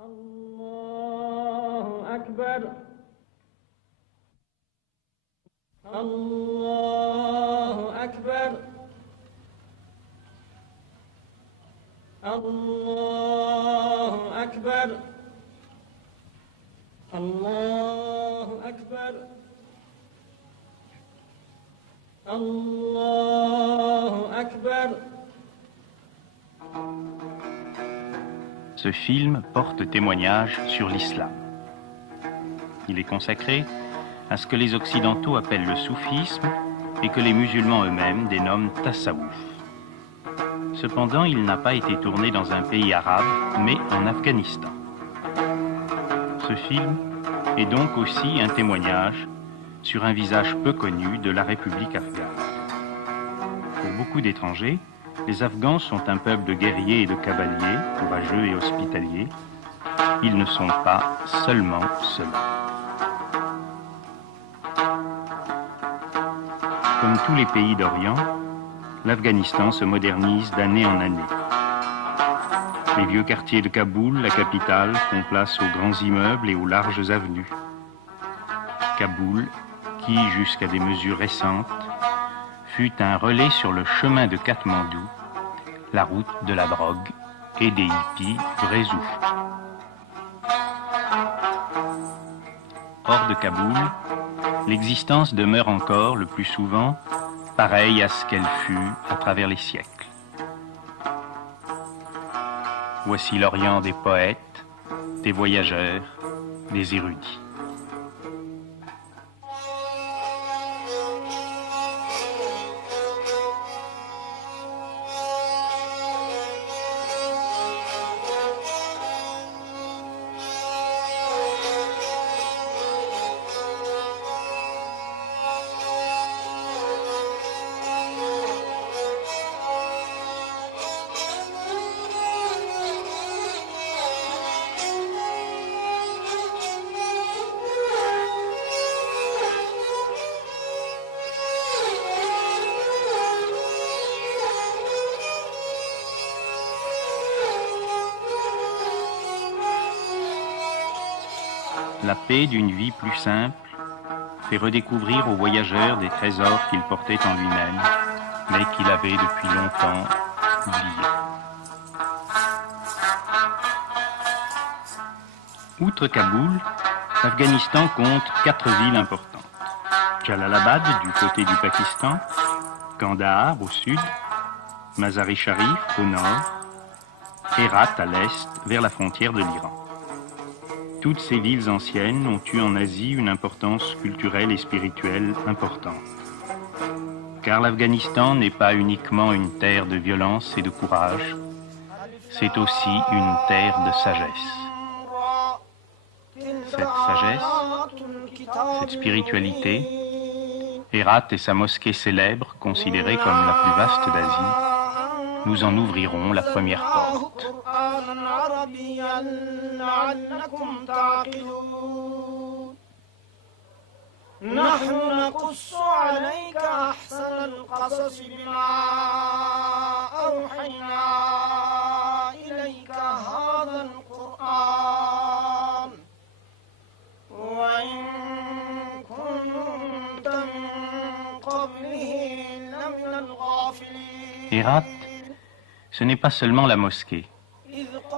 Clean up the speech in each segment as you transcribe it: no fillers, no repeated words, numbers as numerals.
الله أكبر الله أكبر الله أكبر الله أكبر الله أكبر. Ce film porte témoignage sur l'islam. Il est consacré à ce que les Occidentaux appellent le soufisme et que les musulmans eux-mêmes dénomment tasawwuf. Cependant, il n'a pas été tourné dans un pays arabe, mais en Afghanistan. Ce film est donc aussi un témoignage sur un visage peu connu de la République afghane. Pour beaucoup d'étrangers, les Afghans sont un peuple de guerriers et de cavaliers, courageux et hospitaliers. Ils ne sont pas seulement cela. Comme tous les pays d'Orient, l'Afghanistan se modernise d'année en année. Les vieux quartiers de Kaboul, la capitale, font place aux grands immeubles et aux larges avenues. Kaboul, qui, jusqu'à des mesures récentes, fut un relais sur le chemin de Katmandou, la route de la drogue et des hippies vrais ou faux. Hors de Kaboul, l'existence demeure encore, le plus souvent, pareille à ce qu'elle fut à travers les siècles. Voici l'Orient des poètes, des voyageurs, des érudits. La paix d'une vie plus simple fait redécouvrir aux voyageurs des trésors qu'il portait en lui-même, mais qu'il avait depuis longtemps oubliés. Outre Kaboul, l'Afghanistan compte 4 villes importantes. Jalalabad du côté du Pakistan, Kandahar au sud, Mazar-e Sharif au nord, Herat à l'est vers la frontière de l'Iran. Toutes ces villes anciennes ont eu en Asie une importance culturelle et spirituelle importante. Car l'Afghanistan n'est pas uniquement une terre de violence et de courage, c'est aussi une terre de sagesse. Cette sagesse, cette spiritualité, Herat et sa mosquée célèbre, considérée comme la plus vaste d'Asie, nous en ouvrirons la première porte. نحن نقص عليك أحسن القصص بما أوحينا إليك هذا القرآن وإن كنت من قبله لمن الغافلين. Herat, ce n'est pas seulement la mosquée.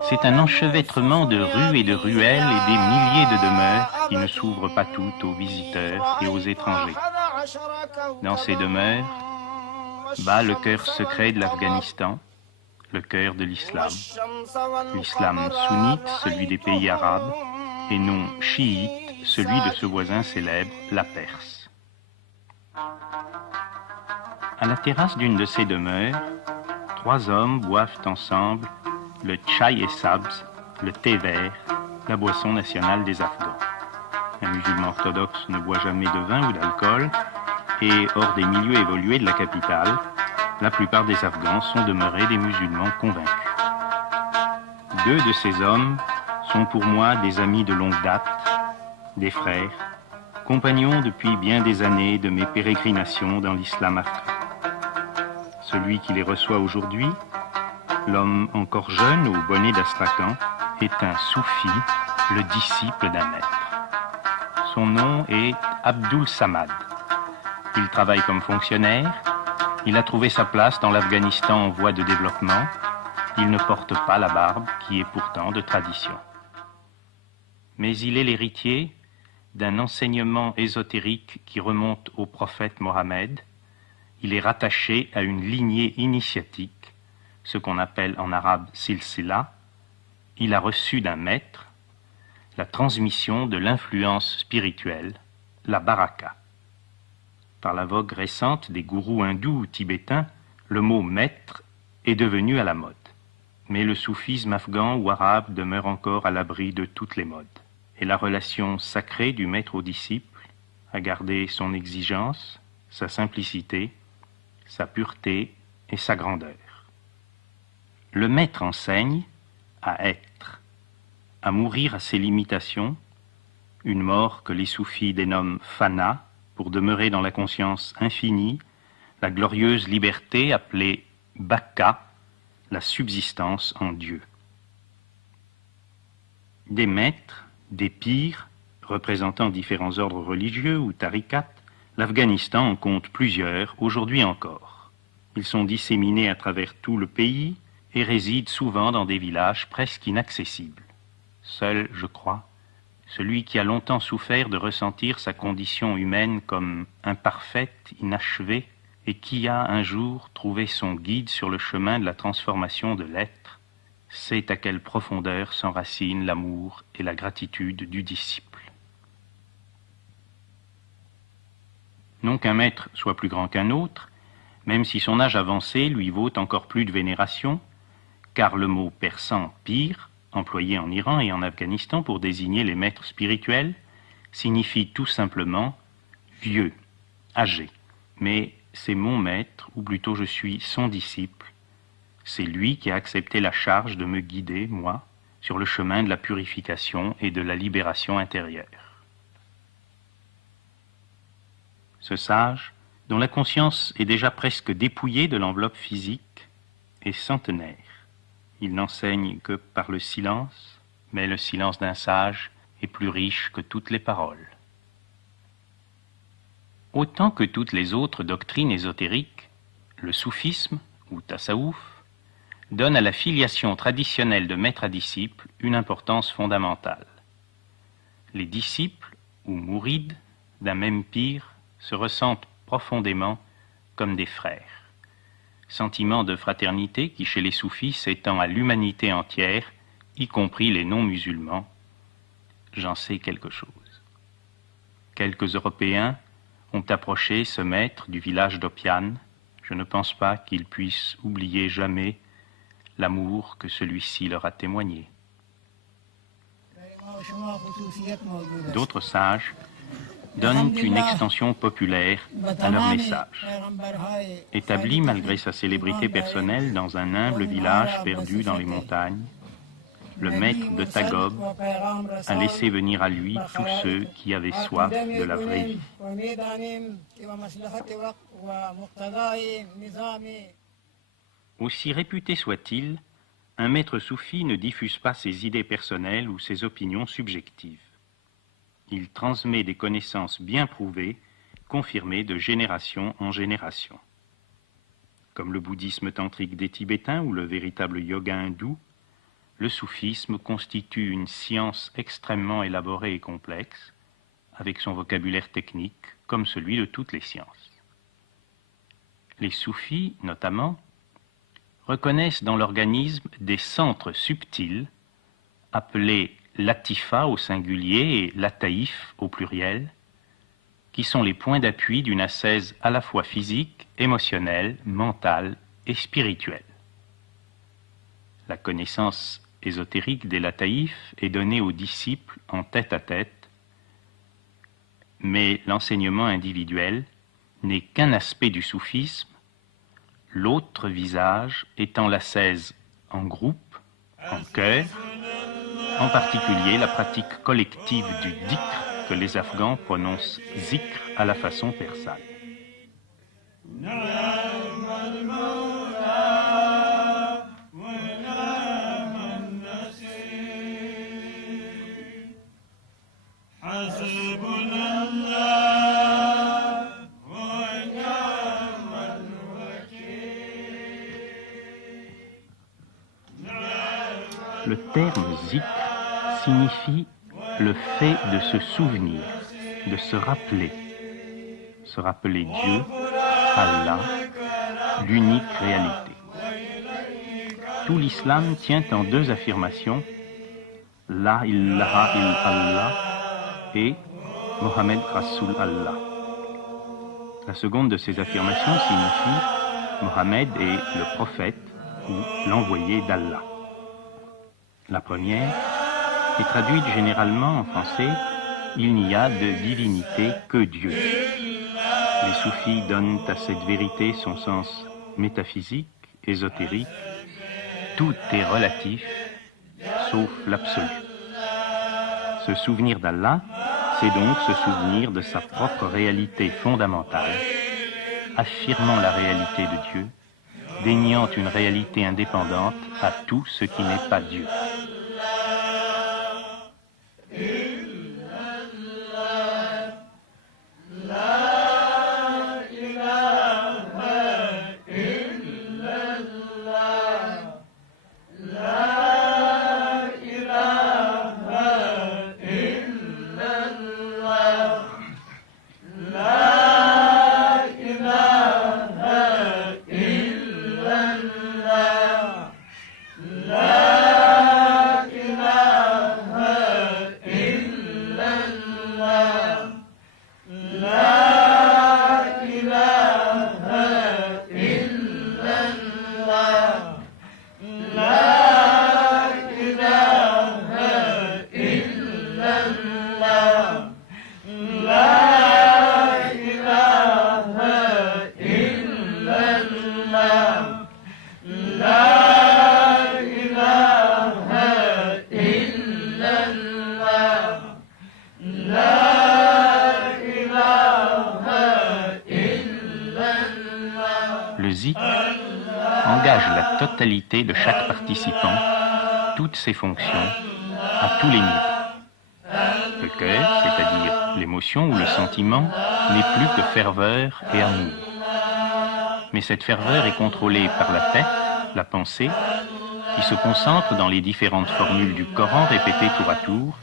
C'est un enchevêtrement de rues et de ruelles et des milliers de demeures qui ne s'ouvrent pas toutes aux visiteurs et aux étrangers. Dans ces demeures bat le cœur secret de l'Afghanistan, le cœur de l'islam. L'islam sunnite, celui des pays arabes, et non chiite, celui de ce voisin célèbre, la Perse. À la terrasse d'une de ces demeures, 3 hommes boivent ensemble le chai et sabz, le thé vert, la boisson nationale des Afghans. Un musulman orthodoxe ne boit jamais de vin ou d'alcool, et hors des milieux évolués de la capitale, la plupart des Afghans sont demeurés des musulmans convaincus. 2 de ces hommes sont pour moi des amis de longue date, des frères, compagnons depuis bien des années de mes pérégrinations dans l'islam afghan. Celui qui les reçoit aujourd'hui, l'homme encore jeune au bonnet d'Astrakhan, est un soufi, le disciple d'un maître. Son nom est Abdul Samad. Il travaille comme fonctionnaire. Il a trouvé sa place dans l'Afghanistan en voie de développement. Il ne porte pas la barbe, qui est pourtant de tradition. Mais il est l'héritier d'un enseignement ésotérique qui remonte au prophète Mohammed. Il est rattaché à une lignée initiatique, ce qu'on appelle en arabe silsila. Il a reçu d'un maître la transmission de l'influence spirituelle, la baraka. Par la vogue récente des gourous hindous ou tibétains, le mot maître est devenu à la mode. Mais le soufisme afghan ou arabe demeure encore à l'abri de toutes les modes. Et la relation sacrée du maître au disciple a gardé son exigence, sa simplicité, sa pureté et sa grandeur. Le maître enseigne à être, à mourir à ses limitations, une mort que les soufis dénomment fana, pour demeurer dans la conscience infinie, la glorieuse liberté appelée baka, la subsistance en Dieu. Des maîtres, des pirs, représentant différents ordres religieux ou tarikats, l'Afghanistan en compte plusieurs, aujourd'hui encore. Ils sont disséminés à travers tout le pays et résident souvent dans des villages presque inaccessibles. Seul, je crois, celui qui a longtemps souffert de ressentir sa condition humaine comme imparfaite, inachevée, et qui a un jour trouvé son guide sur le chemin de la transformation de l'être, sait à quelle profondeur s'enracinent l'amour et la gratitude du disciple. Non qu'un maître soit plus grand qu'un autre, même si son âge avancé lui vaut encore plus de vénération, car le mot persan pir, employé en Iran et en Afghanistan pour désigner les maîtres spirituels, signifie tout simplement vieux, âgé. Mais c'est mon maître, ou plutôt je suis son disciple. C'est lui qui a accepté la charge de me guider, moi, sur le chemin de la purification et de la libération intérieure. Ce sage, dont la conscience est déjà presque dépouillée de l'enveloppe physique, est centenaire. Il n'enseigne que par le silence, mais le silence d'un sage est plus riche que toutes les paroles. Autant que toutes les autres doctrines ésotériques, le soufisme, ou tasawwuf, donne à la filiation traditionnelle de maître à disciple une importance fondamentale. Les disciples, ou mourides, d'un même pir, se ressentent profondément comme des frères. Sentiment de fraternité qui, chez les soufis, s'étend à l'humanité entière, y compris les non-musulmans. J'en sais quelque chose. Quelques Européens ont approché ce maître du village d'Opian. Je ne pense pas qu'ils puissent oublier jamais l'amour que celui-ci leur a témoigné. D'autres sages donnent une extension populaire à leur message. Établi malgré sa célébrité personnelle dans un humble village perdu dans les montagnes, le maître de Tagob a laissé venir à lui tous ceux qui avaient soif de la vraie vie. Aussi réputé soit-il, un maître soufi ne diffuse pas ses idées personnelles ou ses opinions subjectives. Il transmet des connaissances bien prouvées, confirmées de génération en génération. Comme le bouddhisme tantrique des Tibétains ou le véritable yoga hindou, le soufisme constitue une science extrêmement élaborée et complexe, avec son vocabulaire technique, comme celui de toutes les sciences. Les soufis, notamment, reconnaissent dans l'organisme des centres subtils, appelés latifa au singulier et lataïf au pluriel, qui sont les points d'appui d'une ascèse à la fois physique, émotionnelle, mentale et spirituelle. La connaissance ésotérique des lataïfs est donnée aux disciples en tête-à-tête, mais l'enseignement individuel n'est qu'un aspect du soufisme, l'autre visage étant l'ascèse en groupe, en chœur, en particulier la pratique collective du dhikr que les Afghans prononcent zikr à la façon persane. Le terme zikr signifie le fait de se souvenir, de se rappeler Dieu, Allah, l'unique réalité. Tout l'islam tient en deux affirmations, La ilaha illallah et Mohammed Rasoul Allah. La seconde de ces affirmations signifie Mohammed est le prophète ou l'envoyé d'Allah. La première est traduite généralement en français « Il n'y a de divinité que Dieu ». Les soufis donnent à cette vérité son sens métaphysique, ésotérique. Tout est relatif, sauf l'absolu. Se souvenir d'Allah, c'est donc se souvenir de sa propre réalité fondamentale, affirmant la réalité de Dieu, déniant une réalité indépendante à tout ce qui n'est pas Dieu. Le zikr engage la totalité de chaque participant, toutes ses fonctions, à tous les niveaux. Le cœur, c'est-à-dire l'émotion ou le sentiment, n'est plus que ferveur et amour. Mais cette ferveur est contrôlée par la tête, la pensée, qui se concentre dans les différentes formules du Coran répétées tour à tour,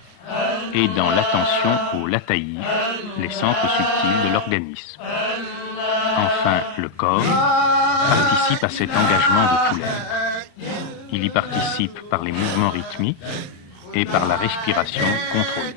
et dans l'attention aux lataïf, les centres subtils de l'organisme. Enfin, le corps participe à cet engagement de tout l'être. Il y participe par les mouvements rythmiques et par la respiration contrôlée.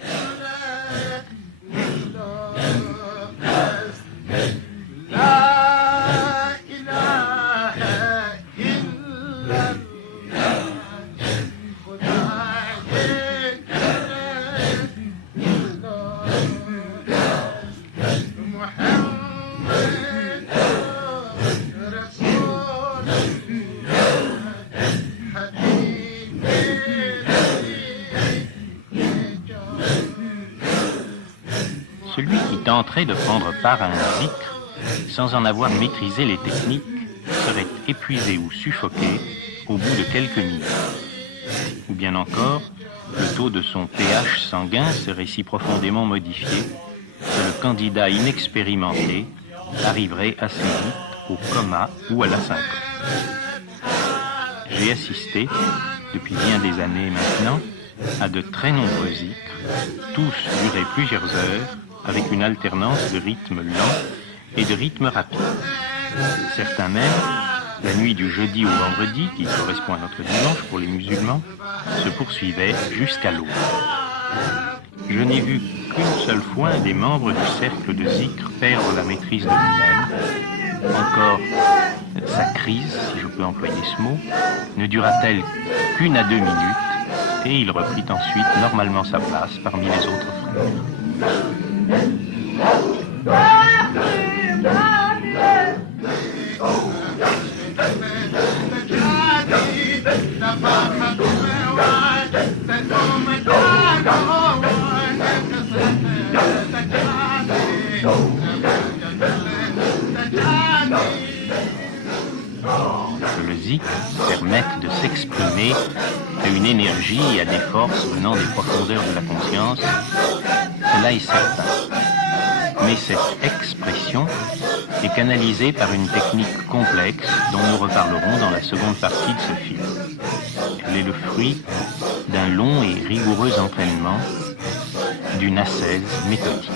Celui qui tenterait de prendre part à un zikr sans en avoir maîtrisé les techniques serait épuisé ou suffoqué au bout de quelques minutes. Ou bien encore, le taux de son pH sanguin serait si profondément modifié que le candidat inexpérimenté arriverait assez vite au coma ou à la syncope. J'ai assisté, depuis bien des années maintenant, à de très nombreux zikrs, tous duraient plusieurs heures, avec une alternance de rythme lent et de rythme rapide. Certains même, la nuit du jeudi au vendredi, qui correspond à notre dimanche pour les musulmans, se poursuivaient jusqu'à l'aube. Je n'ai vu qu'une seule fois un des membres du cercle de zikr perdre la maîtrise de lui-même. Encore, sa crise, si je peux employer ce mot, ne dura-t-elle qu'1 à 2 minutes, et il reprit ensuite normalement sa place parmi les autres frères. Que le zikr permette de s'exprimer à une énergie et à des forces venant des profondeurs de la conscience, cela est certain. Mais cette expression est canalisée par une technique complexe dont nous reparlerons dans la seconde partie de ce film. Elle est le fruit d'un long et rigoureux entraînement, d'une ascèse méthodique.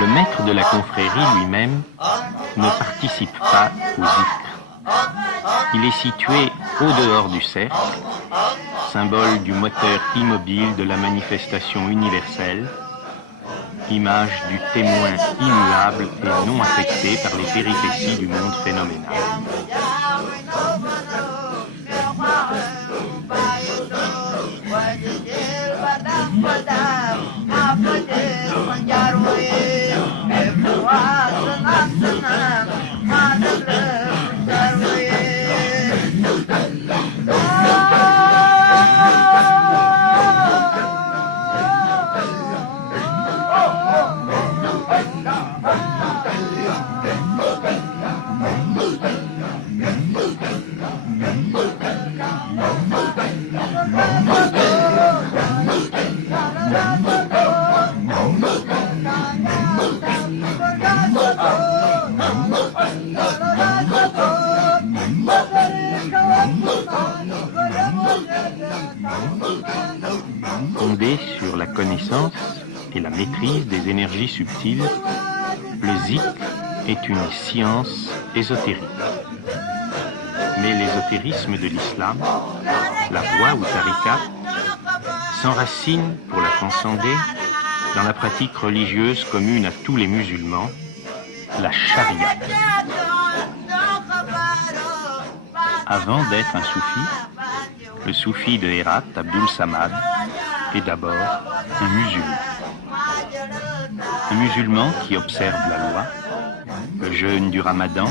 Le maître de la confrérie lui-même ne participe pas au zikr. Il est situé au dehors du cercle, symbole du moteur immobile de la manifestation universelle, image du témoin immuable et non affecté par les péripéties du monde phénoménal. Fondé sur la connaissance et la maîtrise des énergies subtiles, le zikr est une science ésotérique. Mais l'ésotérisme de l'islam, la voie ou tariqa, s'enracine, pour la transcender, dans la pratique religieuse commune à tous les musulmans, la charia. Avant d'être un soufi, le soufi de Hérat, Abdul Samad, est d'abord un musulman. Un musulman qui observe la loi, le jeûne du ramadan,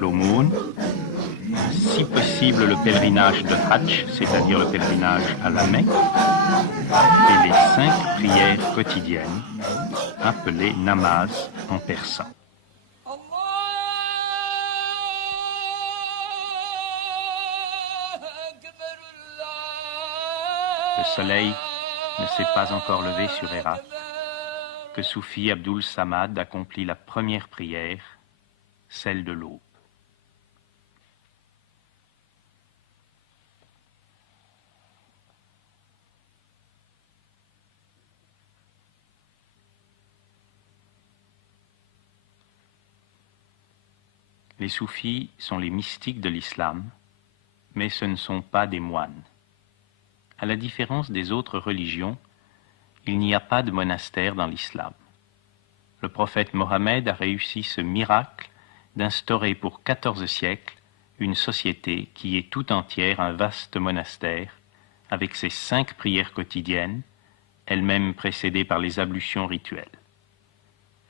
l'aumône, si possible le pèlerinage de Hajj, c'est-à-dire le pèlerinage à la Mecque, et les 5 prières quotidiennes, appelées namaz en persan. Le soleil ne s'est pas encore levé sur Hérat, que Soufi Abdul Samad accomplit la première prière, celle de l'aube. Les soufis sont les mystiques de l'islam, mais ce ne sont pas des moines. À la différence des autres religions, il n'y a pas de monastère dans l'islam. Le prophète Mohammed a réussi ce miracle d'instaurer pour 14 siècles une société qui est tout entière un vaste monastère, avec ses 5 prières quotidiennes, elles-mêmes précédées par les ablutions rituelles.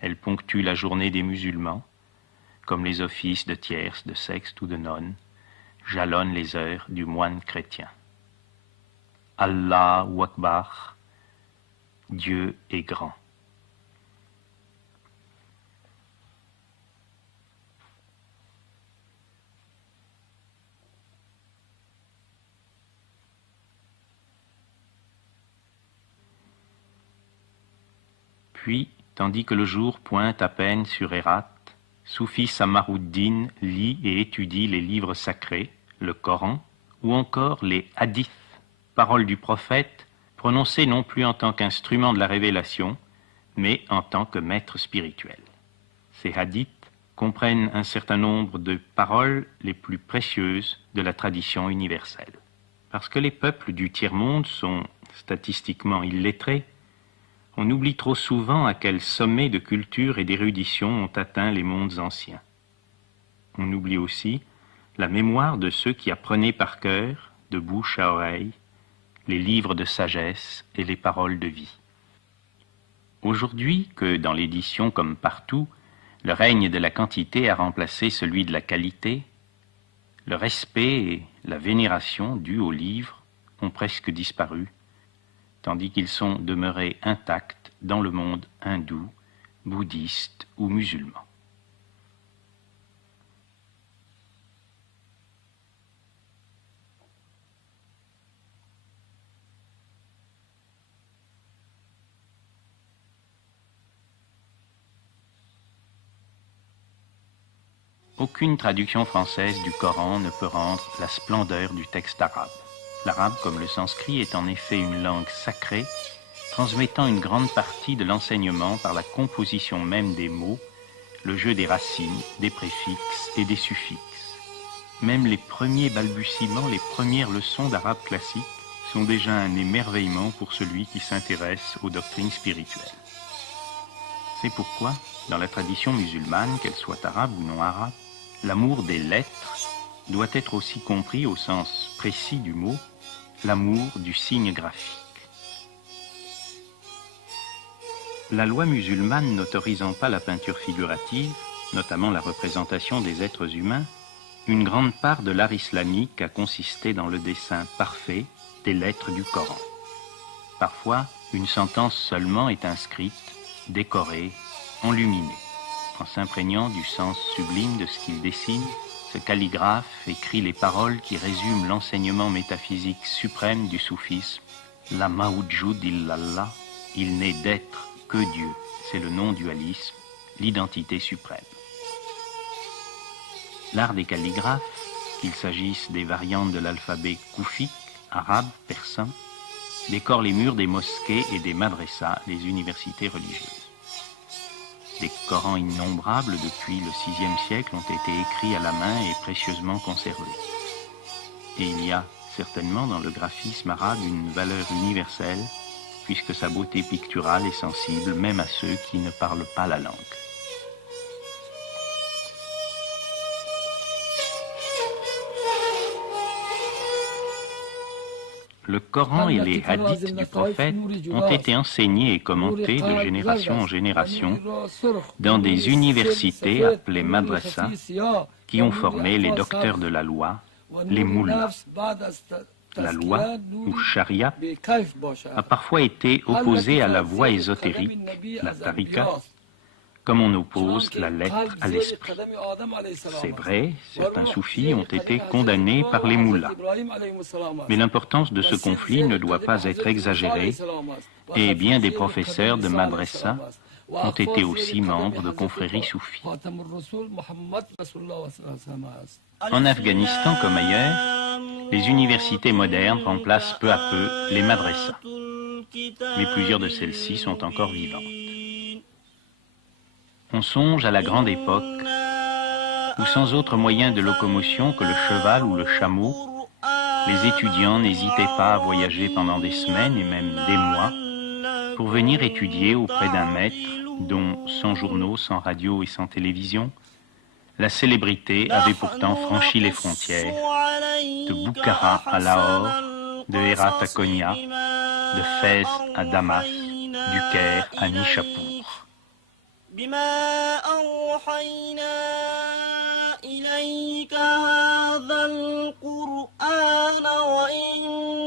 Elles ponctuent la journée des musulmans, comme les offices de tierce, de sexte ou de nonne, jalonnent les heures du moine chrétien. Allahu Akbar, Dieu est grand. Puis, tandis que le jour pointe à peine sur Hérat, Soufi Samaruddin lit et étudie les livres sacrés, le Coran, ou encore les hadiths, paroles du prophète, prononcées non plus en tant qu'instrument de la révélation, mais en tant que maître spirituel. Ces hadiths comprennent un certain nombre de paroles les plus précieuses de la tradition universelle. Parce que les peuples du tiers-monde sont statistiquement illettrés, on oublie trop souvent à quel sommet de culture et d'érudition ont atteint les mondes anciens. On oublie aussi la mémoire de ceux qui apprenaient par cœur, de bouche à oreille, les livres de sagesse et les paroles de vie. Aujourd'hui, que dans l'édition comme partout, le règne de la quantité a remplacé celui de la qualité, le respect et la vénération dus aux livres ont presque disparu, tandis qu'ils sont demeurés intacts dans le monde hindou, bouddhiste ou musulman. Aucune traduction française du Coran ne peut rendre la splendeur du texte arabe. L'arabe, comme le sanskrit, est en effet une langue sacrée, transmettant une grande partie de l'enseignement par la composition même des mots, le jeu des racines, des préfixes et des suffixes. Même les premiers balbutiements, les premières leçons d'arabe classique sont déjà un émerveillement pour celui qui s'intéresse aux doctrines spirituelles. C'est pourquoi, dans la tradition musulmane, qu'elle soit arabe ou non arabe, l'amour des lettres doit être aussi compris au sens précis du mot, l'amour du signe graphique. La loi musulmane n'autorisant pas la peinture figurative, notamment la représentation des êtres humains, une grande part de l'art islamique a consisté dans le dessin parfait des lettres du Coran. Parfois, une sentence seulement est inscrite, décorée, enluminée. En s'imprégnant du sens sublime de ce qu'il dessine, ce calligraphe écrit les paroles qui résument l'enseignement métaphysique suprême du soufisme. La mawjoud illallah, il n'est d'être que Dieu, c'est le non-dualisme, l'identité suprême. L'art des calligraphes, qu'il s'agisse des variantes de l'alphabet koufique, arabe, persan, décore les murs des mosquées et des madrassas, les universités religieuses. Des Corans innombrables depuis le VIe siècle ont été écrits à la main et précieusement conservés. Et il y a certainement dans le graphisme arabe une valeur universelle, puisque sa beauté picturale est sensible même à ceux qui ne parlent pas la langue. Le Coran et les hadiths du prophète ont été enseignés et commentés de génération en génération dans des universités appelées madrasas qui ont formé les docteurs de la loi, les moullas. La loi, ou charia, a parfois été opposée à la voie ésotérique, la tariqa, comme on oppose la lettre à l'esprit. C'est vrai, certains soufis ont été condamnés par les moullas. Mais l'importance de ce conflit ne doit pas être exagérée et bien des professeurs de madrasa ont été aussi membres de confréries soufis. En Afghanistan comme ailleurs, les universités modernes remplacent peu à peu les madrasas. Mais plusieurs de celles-ci sont encore vivantes. On songe à la grande époque où, sans autre moyen de locomotion que le cheval ou le chameau, les étudiants n'hésitaient pas à voyager pendant des semaines et même des mois pour venir étudier auprès d'un maître dont, sans journaux, sans radio et sans télévision, la célébrité avait pourtant franchi les frontières, de Boukhara à Lahore, de Hérat à Konya, de Fès à Damas, du Caire à Nishapur. بما أوحينا إليك هذا القرآن وإن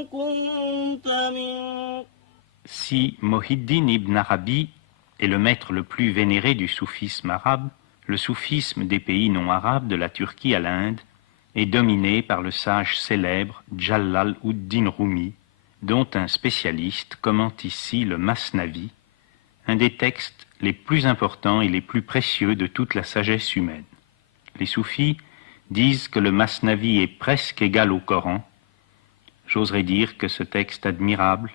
كنت من. Si Mohiddin ibn Arabi est le maître le plus vénéré du soufisme arabe, le soufisme des pays non arabes de la Turquie à l'Inde est dominé par le sage célèbre Jalal ud-Din Rumi, dont un spécialiste commente ici le Masnavi, un des textes les plus importants et les plus précieux de toute la sagesse humaine. Les soufis disent que le Masnavi est presque égal au Coran. J'oserais dire que ce texte admirable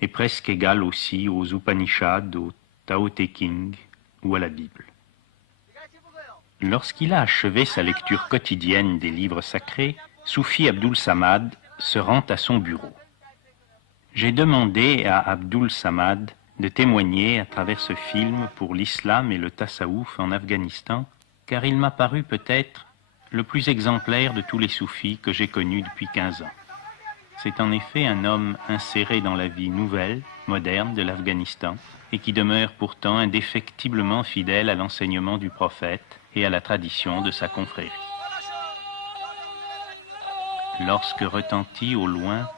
est presque égal aussi aux Upanishads, au Tao Te Ching ou à la Bible. Lorsqu'il a achevé sa lecture quotidienne des livres sacrés, Soufi Abdul Samad se rend à son bureau. J'ai demandé à Abdul Samad de témoigner à travers ce film pour l'islam et le tassaouf en Afghanistan, car il m'a paru peut-être le plus exemplaire de tous les soufis que j'ai connus depuis 15 ans. C'est en effet un homme inséré dans la vie nouvelle, moderne de l'Afghanistan, et qui demeure pourtant indéfectiblement fidèle à l'enseignement du prophète et à la tradition de sa confrérie. Lorsque retentit au loin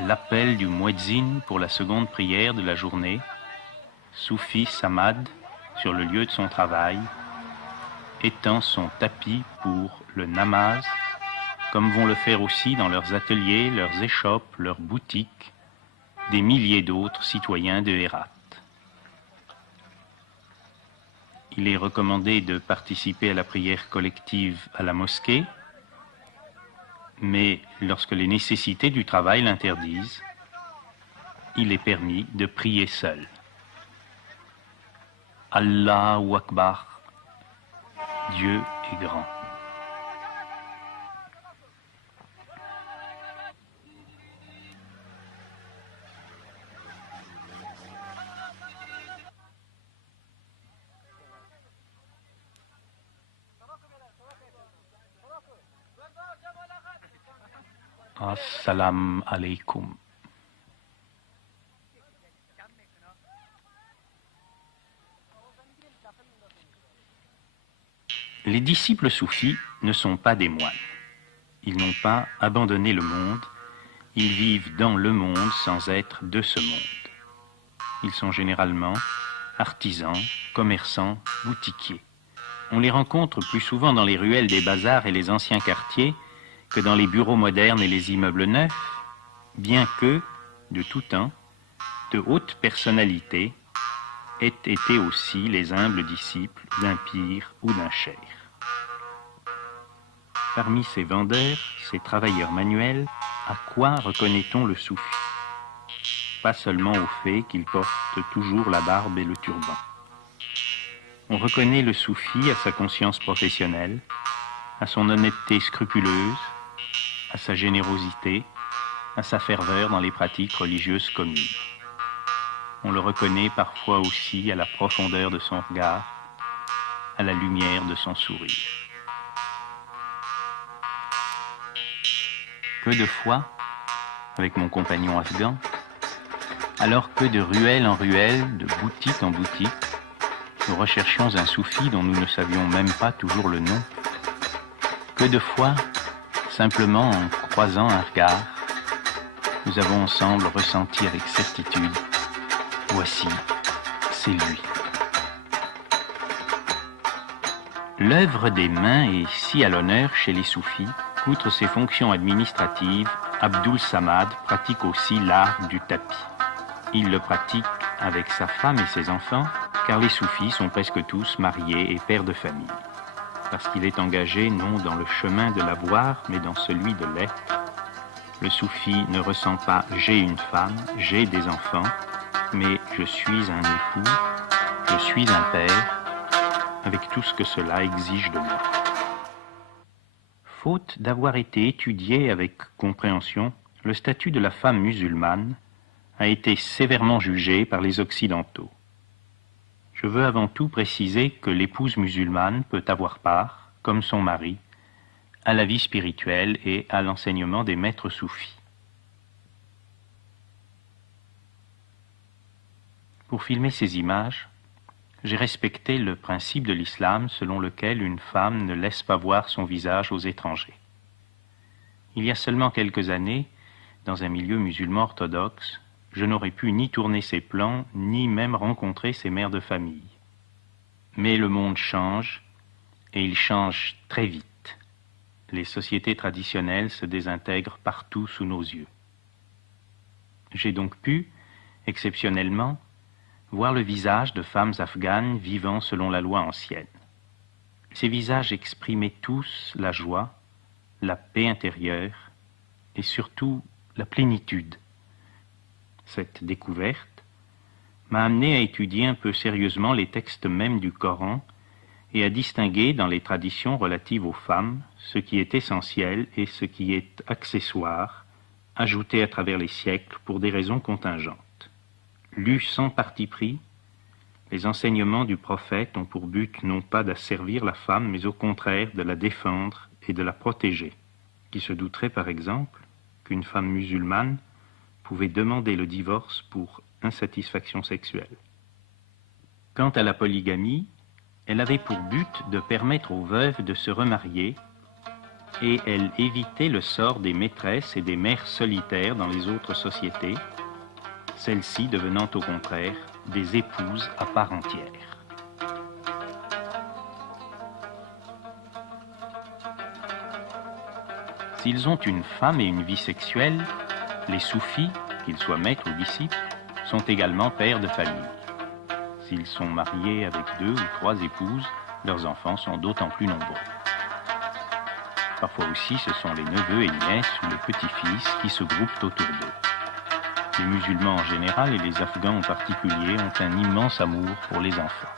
l'appel du muezzin pour la seconde prière de la journée, Soufi Samad, sur le lieu de son travail, étend son tapis pour le namaz, comme vont le faire aussi dans leurs ateliers, leurs échoppes, leurs boutiques, des milliers d'autres citoyens de Hérat. il est recommandé de participer à la prière collective à la mosquée, mais lorsque les nécessités du travail l'interdisent, il est permis de prier seul. Allahu Akbar, Dieu est grand. Assalamu alaikum. Les disciples soufis ne sont pas des moines. Ils n'ont pas abandonné le monde. Ils vivent dans le monde sans être de ce monde. Ils sont généralement artisans, commerçants, boutiquiers. On les rencontre plus souvent dans les ruelles des bazars et les anciens quartiers que dans les bureaux modernes et les immeubles neufs, bien que, de tout temps, de hautes personnalités aient été aussi les humbles disciples d'un pire ou d'un cheikh. Parmi ces vendeurs, ces travailleurs manuels, à quoi reconnaît-on le soufi? Pas seulement au fait qu'il porte toujours la barbe et le turban. On reconnaît le soufi à sa conscience professionnelle, à son honnêteté scrupuleuse, à sa générosité, à sa ferveur dans les pratiques religieuses communes. On le reconnaît parfois aussi à la profondeur de son regard, à la lumière de son sourire. Que de fois, avec mon compagnon afghan, alors que de ruelle en ruelle, de boutique en boutique, nous recherchions un soufi dont nous ne savions même pas toujours le nom. Que de fois, simplement en croisant un regard, nous avons ensemble ressenti avec certitude, voici, c'est lui. L'œuvre des mains est si à l'honneur chez les soufis qu'outre ses fonctions administratives, Abdul Samad pratique aussi l'art du tapis. Il le pratique avec sa femme et ses enfants, car les soufis sont presque tous mariés et pères de famille. Parce qu'il est engagé non dans le chemin de l'avoir, mais dans celui de l'être. Le soufi ne ressent pas « j'ai une femme, j'ai des enfants », mais « je suis un époux, je suis un père », avec tout ce que cela exige de moi. Faute d'avoir été étudié avec compréhension, le statut de la femme musulmane a été sévèrement jugé par les Occidentaux. Je veux avant tout préciser que l'épouse musulmane peut avoir part, comme son mari, à la vie spirituelle et à l'enseignement des maîtres soufis. Pour filmer ces images, j'ai respecté le principe de l'islam selon lequel une femme ne laisse pas voir son visage aux étrangers. Il y a seulement quelques années, dans un milieu musulman orthodoxe, je n'aurais pu ni tourner ces plans, ni même rencontrer ces mères de famille. Mais le monde change, et il change très vite. Les sociétés traditionnelles se désintègrent partout sous nos yeux. J'ai donc pu, exceptionnellement, voir le visage de femmes afghanes vivant selon la loi ancienne. Ces visages exprimaient tous la joie, la paix intérieure et surtout la plénitude. Cette découverte m'a amené à étudier un peu sérieusement les textes mêmes du Coran et à distinguer dans les traditions relatives aux femmes ce qui est essentiel et ce qui est accessoire, ajouté à travers les siècles pour des raisons contingentes. Lus sans parti pris, les enseignements du prophète ont pour but non pas d'asservir la femme, mais au contraire de la défendre et de la protéger. Qui se douterait par exemple qu'une femme musulmane pouvait demander le divorce pour insatisfaction sexuelle. Quant à la polygamie, elle avait pour but de permettre aux veuves de se remarier et elle évitait le sort des maîtresses et des mères solitaires dans les autres sociétés, celles-ci devenant au contraire des épouses à part entière. S'ils ont une femme et une vie sexuelle, les soufis, qu'ils soient maîtres ou disciples, sont également pères de famille. S'ils sont mariés avec 2 ou 3 épouses, leurs enfants sont d'autant plus nombreux. Parfois aussi, ce sont les neveux et nièces ou les petits-fils qui se groupent autour d'eux. Les musulmans en général et les Afghans en particulier ont un immense amour pour les enfants.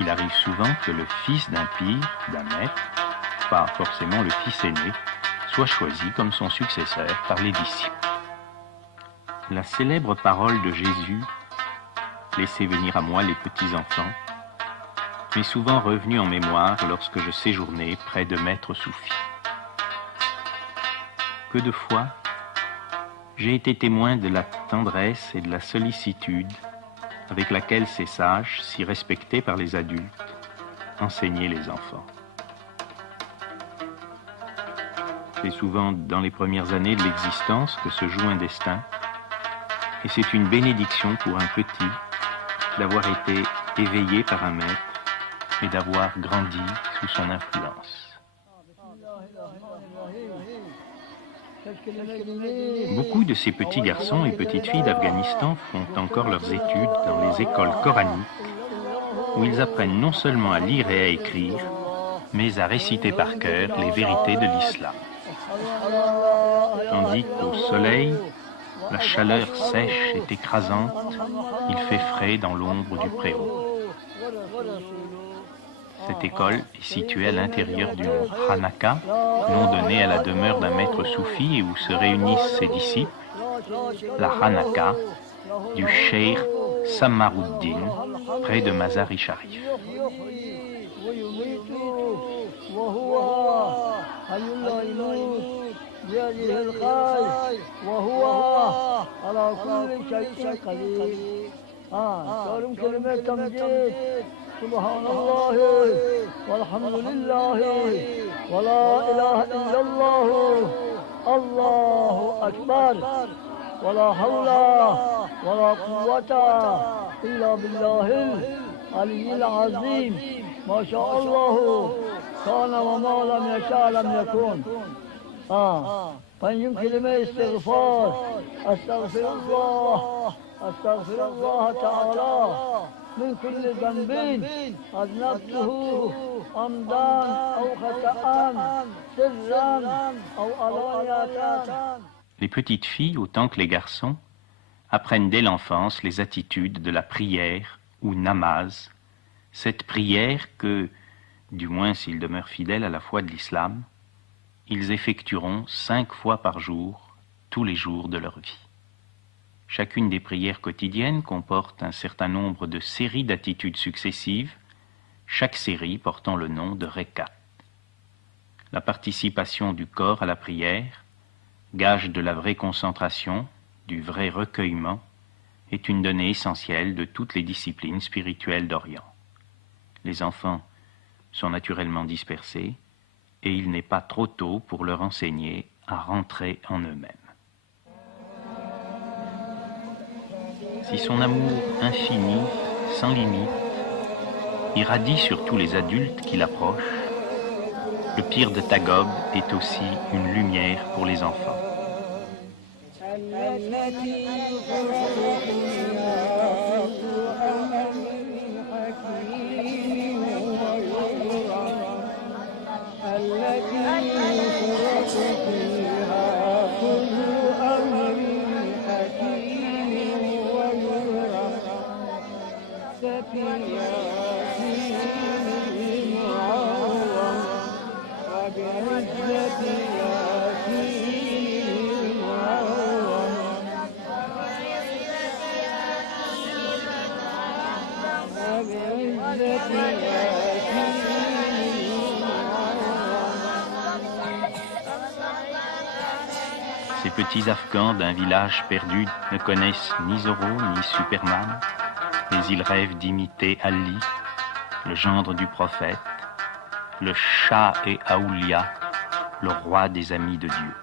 Il arrive souvent que le fils d'un pir, d'un maître, pas forcément le fils aîné, soit choisi comme son successeur par les disciples. La célèbre parole de Jésus, « Laissez venir à moi les petits-enfants », m'est souvent revenue en mémoire lorsque je séjournais près de maîtres soufis. Peu de fois, j'ai été témoin de la tendresse et de la sollicitude avec laquelle ces sages, si respectés par les adultes, enseignaient les enfants. C'est souvent dans les premières années de l'existence que se joue un destin, et c'est une bénédiction pour un petit d'avoir été éveillé par un maître et d'avoir grandi sous son influence. Beaucoup de ces petits garçons et petites filles d'Afghanistan font encore leurs études dans les écoles coraniques, où ils apprennent non seulement à lire et à écrire, mais à réciter par cœur les vérités de l'islam. Tandis qu'au soleil, la chaleur sèche est écrasante, il fait frais dans l'ombre du préau. Cette école est située à l'intérieur du mont Hanaka, nom donné à la demeure d'un maître soufi et où se réunissent ses disciples, la Hanaka du Cheikh Samaruddin, près de Mazar-i Sharif. سبحان الله والحمد لله ولا إله إلا الله الله أكبر ولا حول ولا قوة إلا بالله العلي العظيم ما شاء الله كان وما لم يشاء لم يكن فإن كلمة استغفار أستغفر الله تعالى من كل ذنب أذنبته عمدا أو خطأ سرا أو علانية. Les petites filles, autant que les garçons, apprennent dès l'enfance les attitudes de la prière ou namaz, cette prière que, du moins s'ils demeurent fidèles à la foi de l'islam, ils effectueront 5 fois par jour, tous les jours de leur vie. Chacune des prières quotidiennes comporte un certain nombre de séries d'attitudes successives, chaque série portant le nom de rekat. La participation du corps à la prière, gage de la vraie concentration, du vrai recueillement, est une donnée essentielle de toutes les disciplines spirituelles d'Orient. Les enfants sont naturellement dispersés et il n'est pas trop tôt pour leur enseigner à rentrer en eux-mêmes. Si son amour infini, sans limite, irradie sur tous les adultes qui l'approchent, le pir de Tagob est aussi une lumière pour les enfants. Ces petits Afghans d'un village perdu ne connaissent ni Zorro ni Superman, mais ils rêvent d'imiter Ali, le gendre du prophète, le Shah et Aoulia, le roi des amis de Dieu.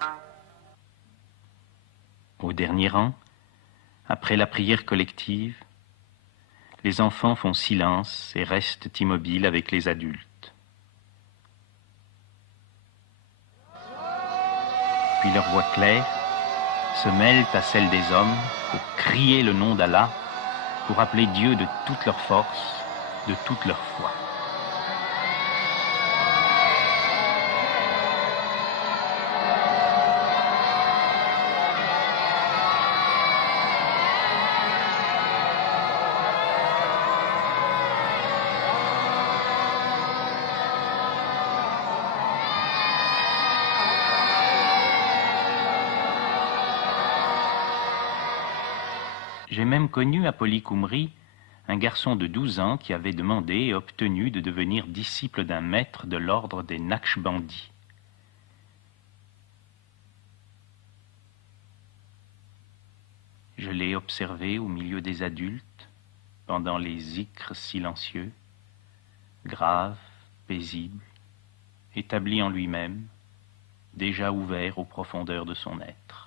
Au dernier rang, après la prière collective, les enfants font silence et restent immobiles avec les adultes. Puis leur voix claire se mêlent à celle des hommes pour crier le nom d'Allah pour appeler Dieu de toute leur force, de toute leur foi. J'ai même connu à Polykoumri un garçon de 12 ans qui avait demandé et obtenu de devenir disciple d'un maître de l'ordre des Naqshbandis. Je l'ai observé au milieu des adultes, pendant les zikrs silencieux, grave, paisible, établi en lui-même, déjà ouvert aux profondeurs de son être.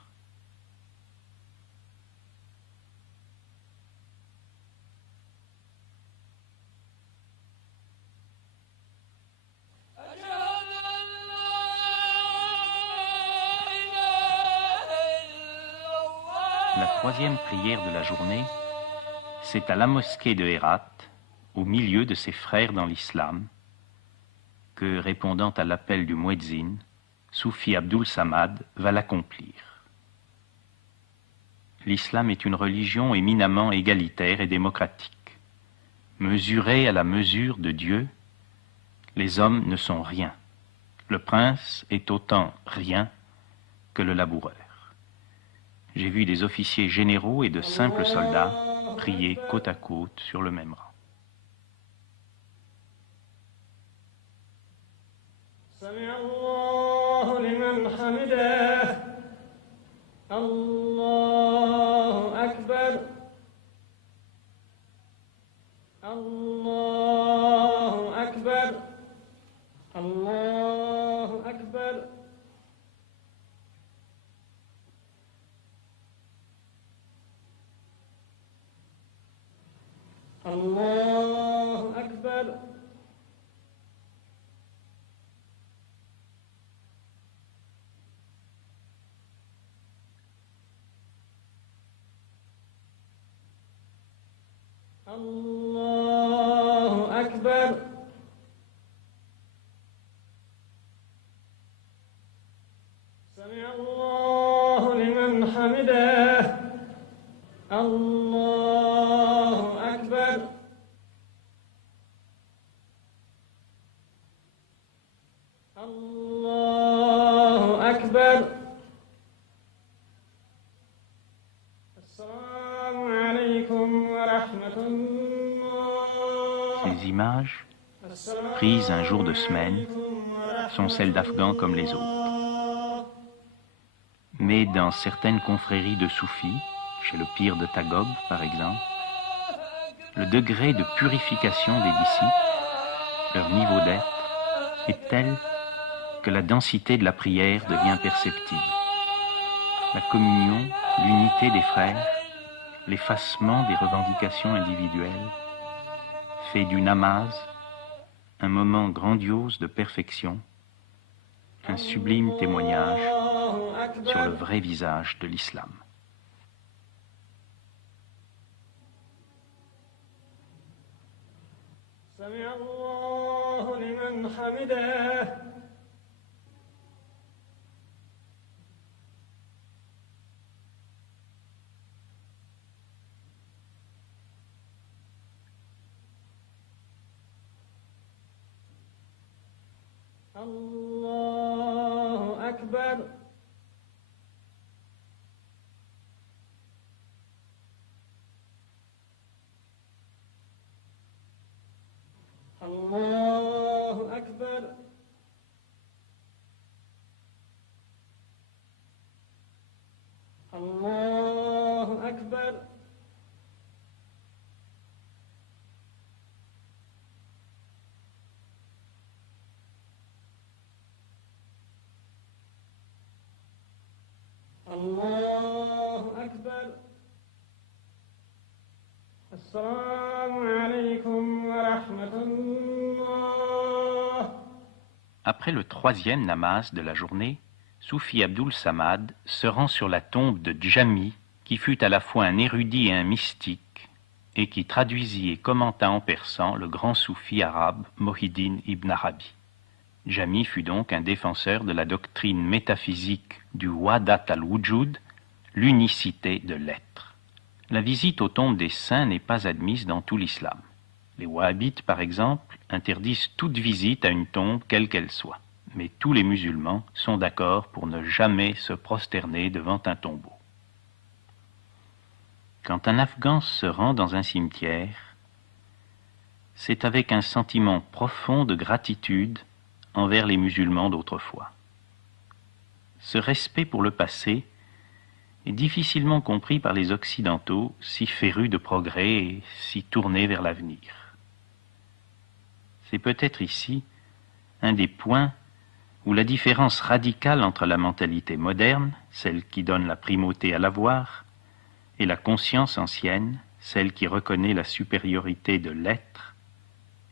La troisième prière de la journée, c'est à la mosquée de Hérat, au milieu de ses frères dans l'islam, que, répondant à l'appel du muezzin, Soufi Abdul Samad va l'accomplir. L'islam est une religion éminemment égalitaire et démocratique. Mesurée à la mesure de Dieu, les hommes ne sont rien. Le prince est autant rien que le laboureur. J'ai vu des officiers généraux et de simples soldats prier côte à côte sur le même rang. سمع الله لمن حمده الله أكبر الله أكبر الله أكبر الله أكبر الله أكبر سمع الله لمن حمده الله أكبر الله أكبر السلام عليكم ورحمة الله. Ces images, prises un jour de semaine, sont celles d'Afghans comme les autres. Mais dans certaines confréries de soufis, chez le pire de Tagog par exemple, le degré de purification des disciples, leur niveau d'être, est tel que la densité de la prière devient perceptible. La communion, l'unité des frères, l'effacement des revendications individuelles, fait du namaz un moment grandiose de perfection, un sublime témoignage sur le vrai visage de l'islam. سمع الله لمن حمده الله أكبر الله أكبر الله أكبر الله أكبر السلام عليكم ورحمة الله. Après le troisième namaz de la journée, Soufi Abdul Samad se rend sur la tombe de Djami, qui fut à la fois un érudit et un mystique, et qui traduisit et commenta en persan le grand soufi arabe Mohiddin ibn Arabi. Jami fut donc un défenseur de la doctrine métaphysique du Wadat al-Wujud, l'unicité de l'être. La visite aux tombes des saints n'est pas admise dans tout l'islam. Les wahhabites, par exemple, interdisent toute visite à une tombe quelle qu'elle soit. Mais tous les musulmans sont d'accord pour ne jamais se prosterner devant un tombeau. Quand un Afghan se rend dans un cimetière, c'est avec un sentiment profond de gratitude envers les musulmans d'autrefois. Ce respect pour le passé est difficilement compris par les Occidentaux, si férus de progrès et si tournés vers l'avenir. C'est peut-être ici un des points où la différence radicale entre la mentalité moderne, celle qui donne la primauté à l'avoir, et la conscience ancienne, celle qui reconnaît la supériorité de l'être,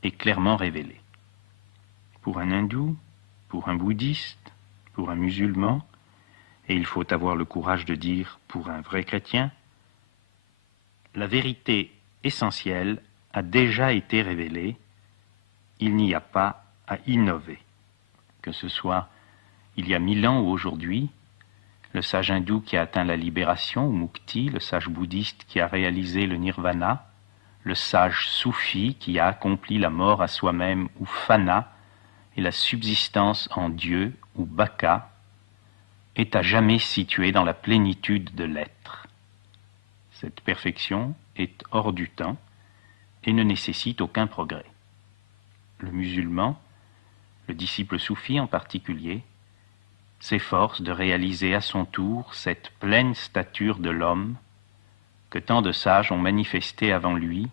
est clairement révélée. Pour un hindou, pour un bouddhiste, pour un musulman, et il faut avoir le courage de dire pour un vrai chrétien, la vérité essentielle a déjà été révélée, il n'y a pas à innover. Que ce soit il y a 1000 ans ou aujourd'hui, le sage hindou qui a atteint la libération, ou mukti, le sage bouddhiste qui a réalisé le nirvana, le sage soufi qui a accompli la mort à soi-même, ou fana, et la subsistance en Dieu, ou baka, est à jamais situé dans la plénitude de l'être. Cette perfection est hors du temps et ne nécessite aucun progrès. Le musulman, le disciple soufi en particulier, s'efforce de réaliser à son tour cette pleine stature de l'homme que tant de sages ont manifestée avant lui,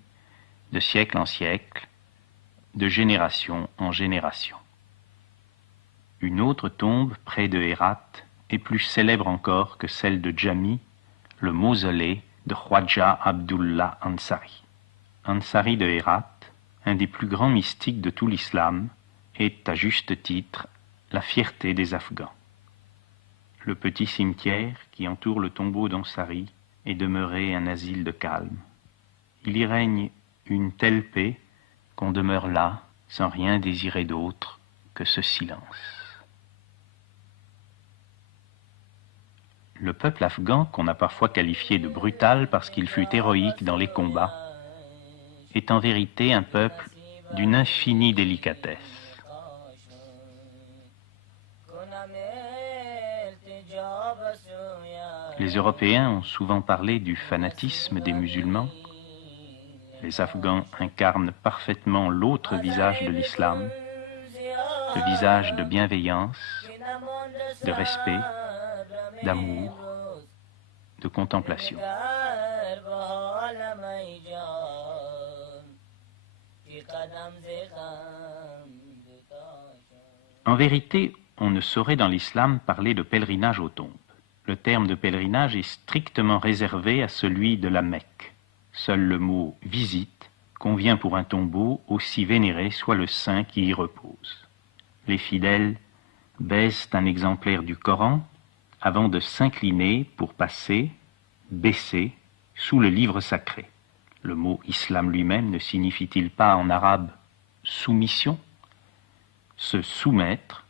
de siècle en siècle, de génération en génération. Une autre tombe près de Hérat est plus célèbre encore que celle de Jami, le mausolée de Khwaja Abdullah Ansari. Ansari de Hérat, un des plus grands mystiques de tout l'islam, est à juste titre la fierté des Afghans. Le petit cimetière qui entoure le tombeau d'Ansari est demeuré un asile de calme. Il y règne une telle paix qu'on demeure là sans rien désirer d'autre que ce silence. Le peuple afghan, qu'on a parfois qualifié de brutal parce qu'il fut héroïque dans les combats, est en vérité un peuple d'une infinie délicatesse. Les Européens ont souvent parlé du fanatisme des musulmans. Les Afghans incarnent parfaitement l'autre visage de l'islam, le visage de bienveillance, de respect, d'amour, de contemplation. En vérité, on ne saurait dans l'islam parler de pèlerinage aux tombes. Le terme de pèlerinage est strictement réservé à celui de la Mecque. Seul le mot « visite » convient pour un tombeau aussi vénéré soit le saint qui y repose. Les fidèles baisent un exemplaire du Coran avant de s'incliner pour passer, baisser, sous le livre sacré. Le mot islam lui-même ne signifie-t-il pas en arabe soumission? Se soumettre,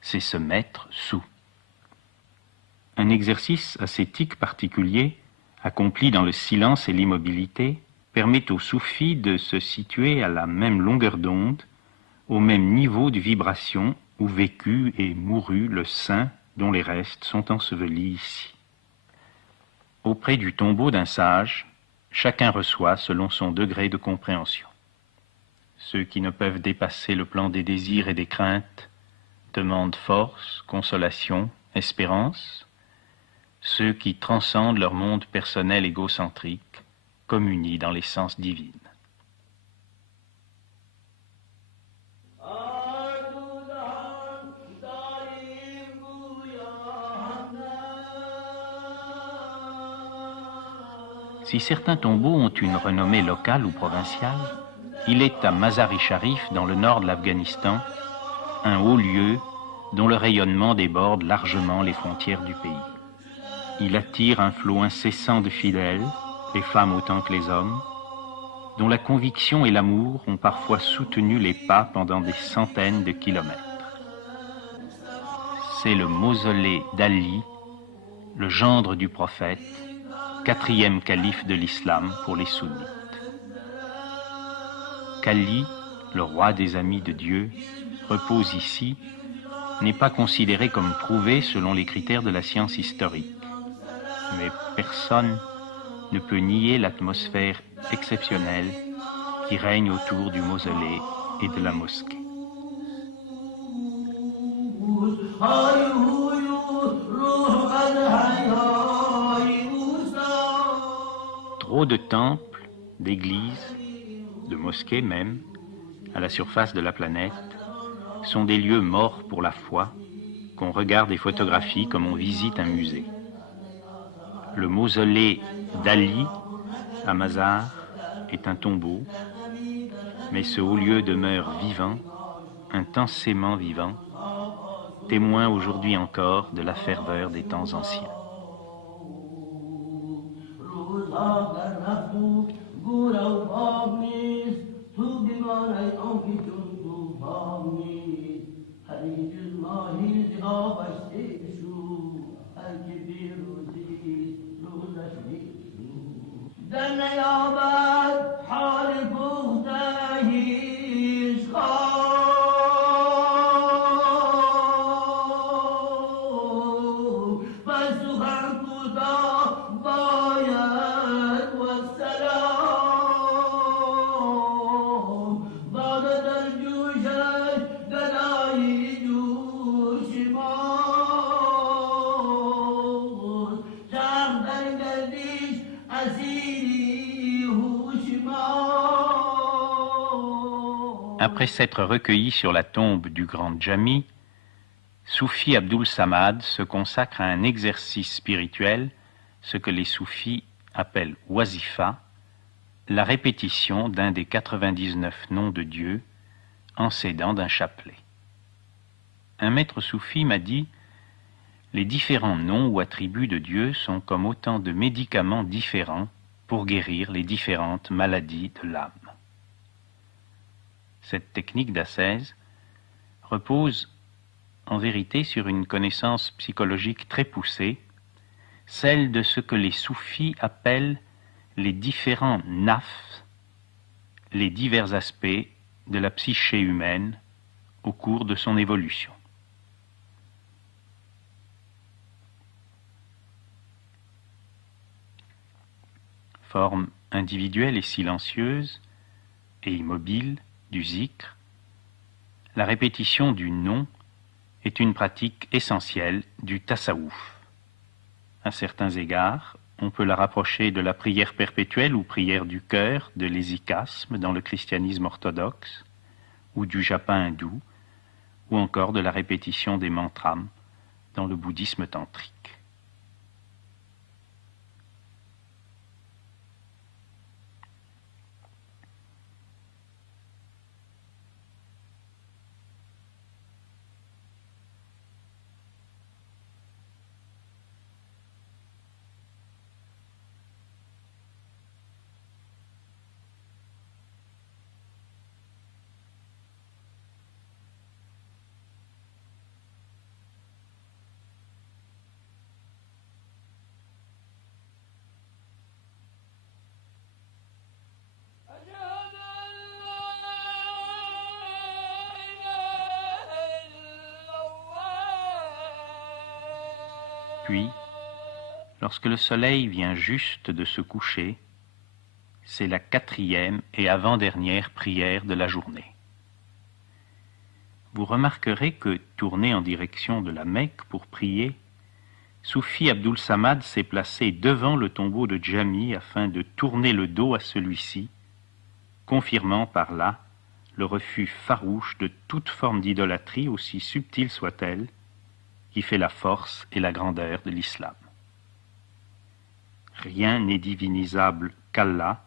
c'est se mettre sous. Un exercice ascétique particulier, accompli dans le silence et l'immobilité, permet aux soufis de se situer à la même longueur d'onde, au même niveau de vibration où vécut et mourut le saint dont les restes sont ensevelis ici. Auprès du tombeau d'un sage, chacun reçoit selon son degré de compréhension. Ceux qui ne peuvent dépasser le plan des désirs et des craintes demandent force, consolation, espérance. Ceux qui transcendent leur monde personnel égocentrique communient dans l'essence divine. Si certains tombeaux ont une renommée locale ou provinciale, il est à Mazar-i Sharif, dans le nord de l'Afghanistan, un haut lieu dont le rayonnement déborde largement les frontières du pays. Il attire un flot incessant de fidèles, les femmes autant que les hommes, dont la conviction et l'amour ont parfois soutenu les pas pendant des centaines de kilomètres. C'est le mausolée d'Ali, le gendre du prophète, 4e calife de l'islam pour les sunnites. Qu'Ali, le roi des amis de Dieu, repose ici, n'est pas considéré comme prouvé selon les critères de la science historique. Mais personne ne peut nier l'atmosphère exceptionnelle qui règne autour du mausolée et de la mosquée. Trop de temples, d'églises, de mosquées même, à la surface de la planète, sont des lieux morts pour la foi, qu'on regarde et photographie comme on visite un musée. Le mausolée d'Ali, à Mazar, est un tombeau, mais ce haut lieu demeure vivant, intensément vivant, témoin aujourd'hui encore de la ferveur des temps anciens. Après s'être recueilli sur la tombe du grand Jami, Soufi Abdul Samad se consacre à un exercice spirituel, ce que les soufis appellent wazifa, la répétition d'un des 99 noms de Dieu en s'aidant d'un chapelet. Un maître soufi m'a dit « Les différents noms ou attributs de Dieu sont comme autant de médicaments différents pour guérir les différentes maladies de l'âme. » Cette technique d'ascèse repose en vérité sur une connaissance psychologique très poussée, celle de ce que les soufis appellent les différents nafs, les divers aspects de la psyché humaine au cours de son évolution. Forme individuelle et silencieuse et immobile du zikr, la répétition du nom est une pratique essentielle du tasawwuf. À certains égards, on peut la rapprocher de la prière perpétuelle ou prière du cœur de l'hésychasme dans le christianisme orthodoxe, ou du japa hindou, ou encore de la répétition des mantras dans le bouddhisme tantrique. Puis, lorsque le soleil vient juste de se coucher, c'est la 4e et avant-dernière prière de la journée. Vous remarquerez que, tourné en direction de la Mecque pour prier, Soufi Abdul Samad s'est placé devant le tombeau de Jami afin de tourner le dos à celui-ci, confirmant par là le refus farouche de toute forme d'idolâtrie, aussi subtile soit-elle, qui fait la force et la grandeur de l'islam. Rien n'est divinisable qu'Allah,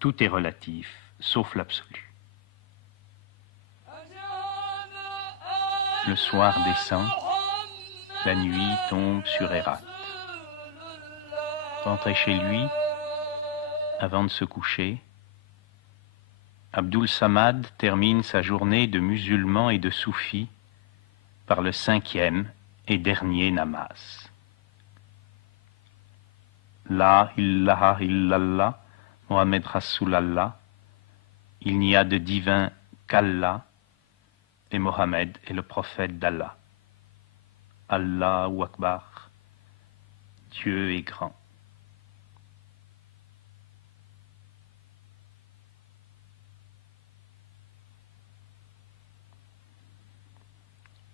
tout est relatif, sauf l'absolu. Le soir descend, la nuit tombe sur Hérat. Rentré chez lui, avant de se coucher, Abdul Samad termine sa journée de musulman et de soufi par le 5e et dernier namaz. La ilaha illallah, Mohammed Rasulallah, il n'y a de divin qu'Allah, et Mohammed est le prophète d'Allah. Allahu Akbar, Dieu est grand.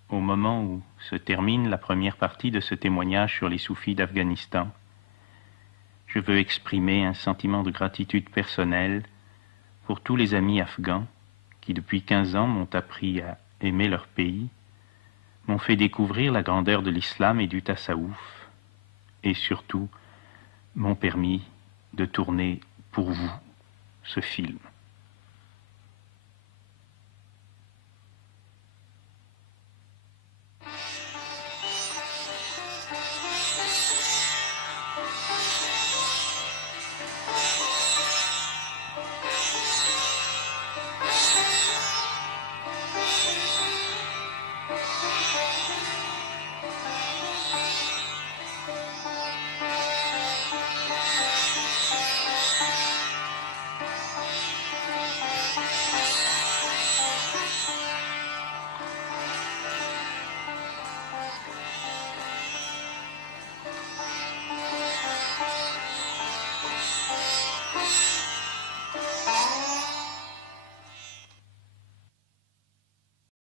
Au moment où se termine la première partie de ce témoignage sur les soufis d'Afghanistan, je veux exprimer un sentiment de gratitude personnelle pour tous les amis afghans qui depuis 15 ans m'ont appris à aimer leur pays, m'ont fait découvrir la grandeur de l'islam et du tassaouf, et surtout m'ont permis de tourner pour vous ce film.